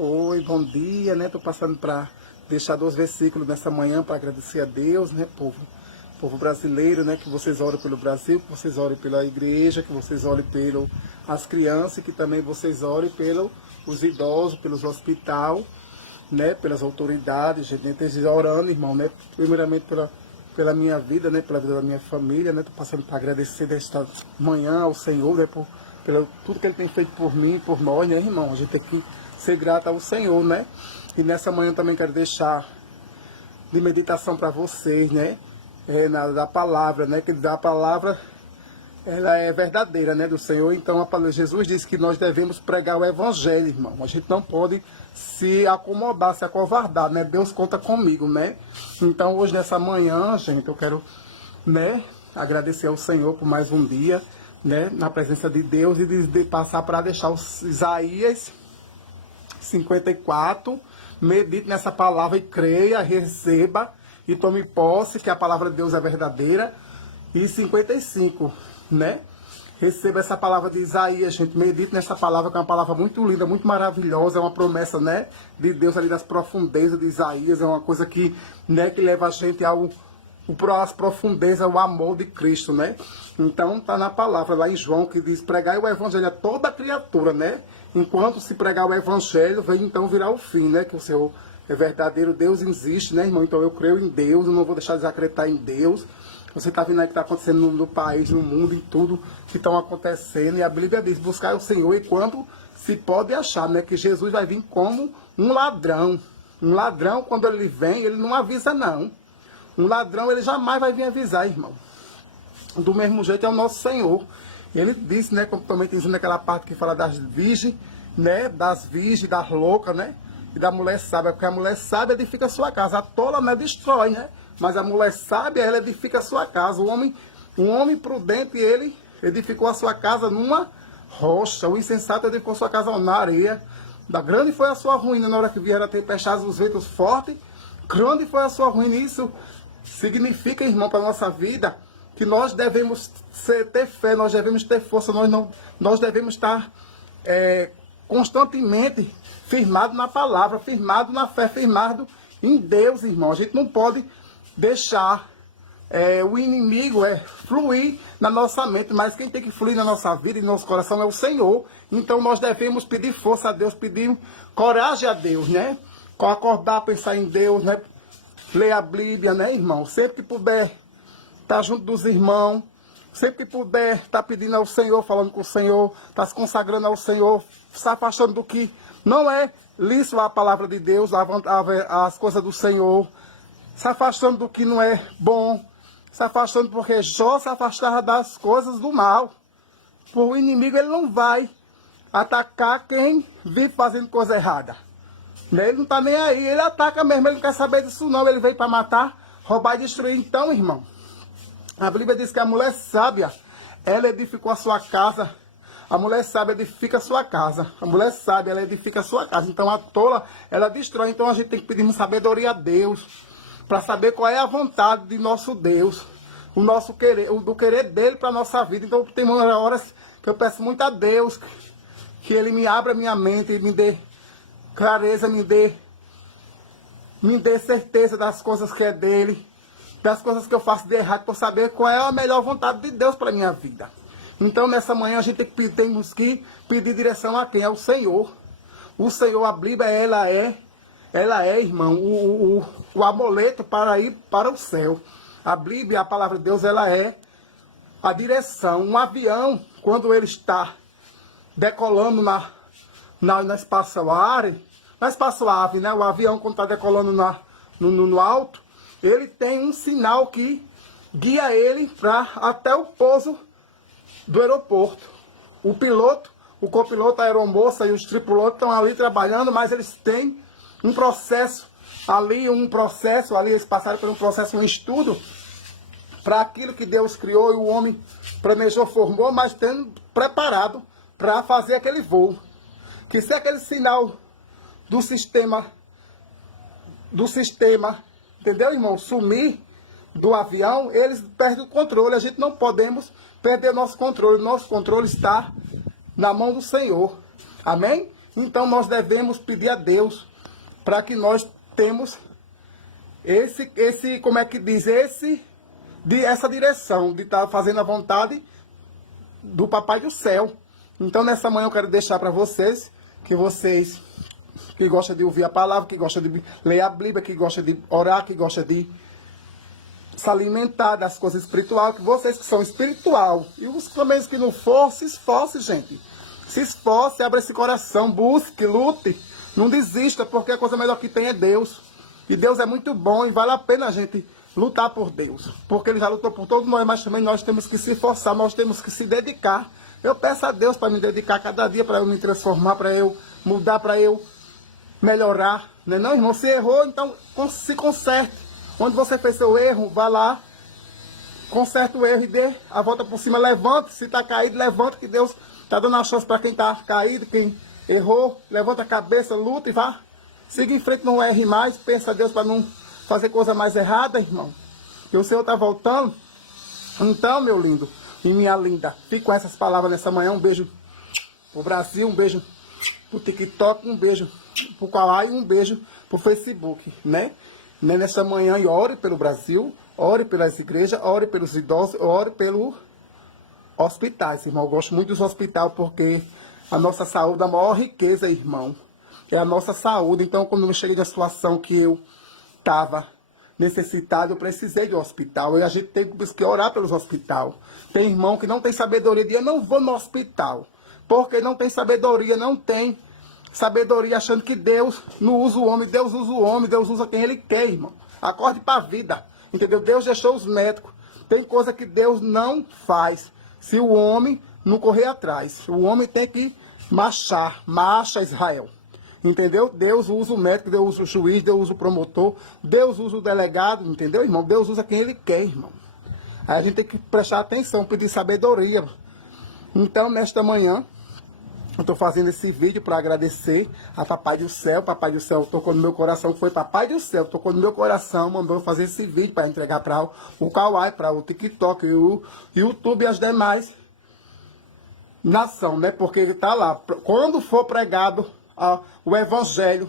Oi, bom dia, né? Tô passando para deixar 2 versículos nessa manhã para agradecer a Deus, né, povo brasileiro, né? Que vocês orem pelo Brasil, que vocês orem pela igreja, que vocês orem pelas crianças, que também vocês orem pelos idosos, pelos hospitais, né? Pelas autoridades, gente, orando, irmão, né? Primeiramente pela minha vida, né? Pela vida da minha família, né? Tô passando para agradecer desta manhã ao Senhor, né? Pelo tudo que Ele tem feito por mim, por nós, né, irmão? A gente tem que ser grato ao Senhor, né? E nessa manhã também quero deixar de meditação para vocês, né? Da palavra, né? Que a palavra, ela é verdadeira, né? Do Senhor. Então, Jesus disse que nós devemos pregar o Evangelho, irmão. A gente não pode se acomodar, se acovardar, né? Deus conta comigo, né? Então, hoje, nessa manhã, gente, eu quero, né? Agradecer ao Senhor por mais um dia, né? Na presença de Deus e de passar para deixar os Isaías 54, medite nessa palavra e creia, receba e tome posse que a palavra de Deus é verdadeira. E 55, né? Receba essa palavra de Isaías, gente, medite nessa palavra, que é uma palavra muito linda, muito maravilhosa, é uma promessa, né, de Deus ali das profundezas de Isaías, é uma coisa que, né, que leva a gente às profundezas, ao amor de Cristo, né? Então tá na palavra lá em João que diz: pregai o evangelho a toda criatura, né? Enquanto se pregar o evangelho, vem então virar o fim, né? Que o Senhor é verdadeiro, Deus existe, né, irmão? Então eu creio em Deus, eu não vou deixar de acreditar em Deus. Você está vendo aí o que está acontecendo no país, no mundo, em tudo que estão acontecendo. E a Bíblia diz: buscar o Senhor enquanto se pode achar, né? Que Jesus vai vir como um ladrão. Um ladrão, quando ele vem, ele não avisa, não. Um ladrão, ele jamais vai vir avisar, irmão. Do mesmo jeito é o nosso Senhor. Ele disse, né, como também tem naquela parte que fala das virgens, né, das virgens, das loucas, né, e da mulher sábia, porque a mulher sábia edifica a sua casa, a tola, né, destrói, né, mas a mulher sábia, ela edifica a sua casa. Um homem prudente, ele edificou a sua casa numa rocha, o insensato edificou a sua casa na areia. Da grande foi a sua ruína na hora que vieram a tempestades, os ventos fortes, grande foi a sua ruína. Isso significa, irmão, para a nossa vida, que nós devemos ter fé, nós devemos ter força, nós devemos estar constantemente firmado na palavra, firmado na fé, firmado em Deus, irmão. A gente não pode deixar o inimigo fluir na nossa mente, mas quem tem que fluir na nossa vida e no nosso coração é o Senhor. Então nós devemos pedir força a Deus, pedir coragem a Deus, né? Acordar, pensar em Deus, né? Ler a Bíblia, né, irmão? Sempre que puder estar junto dos irmãos, sempre que puder estar pedindo ao Senhor, falando com o Senhor, estar se consagrando ao Senhor, se afastando do que não é lícito à palavra de Deus, as coisas do Senhor, se afastando do que não é bom, se afastando, porque Jó se afastava das coisas do mal. Por o inimigo, ele não vai atacar quem vive fazendo coisa errada. Ele não está nem aí, ele ataca mesmo, ele não quer saber disso não, ele veio para matar, roubar e destruir. Então, irmão, a Bíblia diz que a mulher sábia, ela edificou a sua casa. A mulher sábia edifica a sua casa. A mulher sábia, ela edifica a sua casa. Então a tola, ela destrói. Então a gente tem que pedir sabedoria a Deus, para saber qual é a vontade de nosso Deus, o nosso querer, do querer dele para a nossa vida. Então tem horas que eu peço muito a Deus, que ele me abra minha mente, me dê clareza, me dê certeza das coisas que é dele, das coisas que eu faço de errado, para saber qual é a melhor vontade de Deus para a minha vida. Então, nessa manhã, a gente temos que pedir direção a quem? É o Senhor. O Senhor, a Bíblia, ela é, irmão, o amuleto para ir para o céu. A Bíblia, a palavra de Deus, ela é a direção. Um avião, quando ele está decolando na espaçoave, né? O avião, quando está decolando no alto, ele tem um sinal que guia ele até o pouso do aeroporto. O piloto, o copiloto, a aeromoça e os tripulantes estão ali trabalhando, mas eles têm um processo ali, eles passaram por um processo, um estudo para aquilo que Deus criou e o homem planejou, formou, mas tendo preparado para fazer aquele voo. Que se aquele sinal do sistema, entendeu, irmão, sumir do avião, eles perdem o controle. A gente não podemos perder nosso controle. Nosso controle está na mão do Senhor. Amém? Então nós devemos pedir a Deus para que nós temos como é que diz, essa direção de estar fazendo a vontade do Papai do Céu. Então nessa manhã eu quero deixar para vocês que gostam de ouvir a palavra, que gostam de ler a Bíblia, que gostam de orar, que gostam de se alimentar das coisas espirituais, que vocês que são espiritual, e os também que não for, se esforce, gente. Se esforce, abra esse coração, busque, lute, não desista, porque a coisa melhor que tem é Deus. E Deus é muito bom e vale a pena a gente lutar por Deus. Porque Ele já lutou por todos nós, mas também nós temos que se esforçar, nós temos que se dedicar. Eu peço a Deus para me dedicar cada dia, para eu me transformar, para eu mudar, para eu melhorar. Não, irmão? Se errou, então se conserte. Onde você fez seu erro, vá lá, conserte o erro e dê a volta por cima. Levante, se está caído, levanta, que Deus está dando a chance para quem está caído, quem errou. Levanta a cabeça, luta e vá. Siga em frente, não erre mais. Pensa a Deus para não fazer coisa mais errada, irmão. Que o Senhor está voltando. Então, meu lindo e minha linda, fique com essas palavras nessa manhã. Um beijo pro Brasil, um beijo pro TikTok, um beijo pro Kawaii, um beijo pro Facebook, né? Nessa manhã, e ore pelo Brasil, ore pelas igrejas, ore pelos idosos, ore pelos hospitais, irmão. Eu gosto muito dos hospitais porque a nossa saúde é a maior riqueza, irmão. É a nossa saúde. Então, quando eu cheguei na situação que eu estava necessitado, eu precisei de um hospital. E a gente tem que orar pelos hospitais. Tem irmão que não tem sabedoria de eu não vou no hospital. Porque não tem sabedoria, não tem sabedoria, achando que Deus não usa o homem. Deus usa o homem, Deus usa quem Ele quer, irmão. Acorde para a vida, entendeu? Deus deixou os médicos. Tem coisa que Deus não faz se o homem não correr atrás. O homem tem que marchar, marcha Israel. Entendeu? Deus usa o médico, Deus usa o juiz, Deus usa o promotor, Deus usa o delegado, entendeu, irmão? Deus usa quem Ele quer, irmão. Aí a gente tem que prestar atenção, pedir sabedoria. Então, nesta manhã, eu estou fazendo esse vídeo para agradecer a Papai do Céu. Papai do Céu tocou no meu coração, foi Papai do Céu, tocou no meu coração, mandou fazer esse vídeo para entregar para o Kawaii, para o TikTok, o YouTube e as demais nação, né? Porque ele está lá. Quando for pregado o Evangelho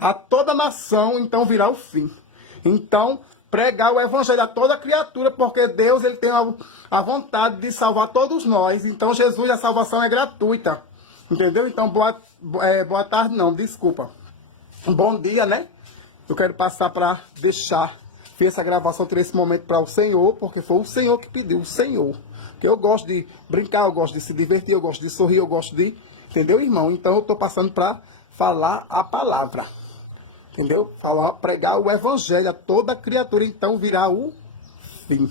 a toda nação, então virá o fim. Então, pregar o Evangelho a toda criatura, porque Deus ele tem a vontade de salvar todos nós. Então, Jesus, a salvação é gratuita. Entendeu? Então, boa tarde, não, desculpa. Bom dia, né? Eu quero passar para deixar que essa gravação ter esse momento para o Senhor, porque foi o Senhor que pediu, o Senhor. Que eu gosto de brincar, eu gosto de se divertir, eu gosto de sorrir, eu gosto de... Entendeu, irmão? Então, eu estou passando para falar a palavra. Entendeu? Pregar o Evangelho a toda criatura, então virá o fim.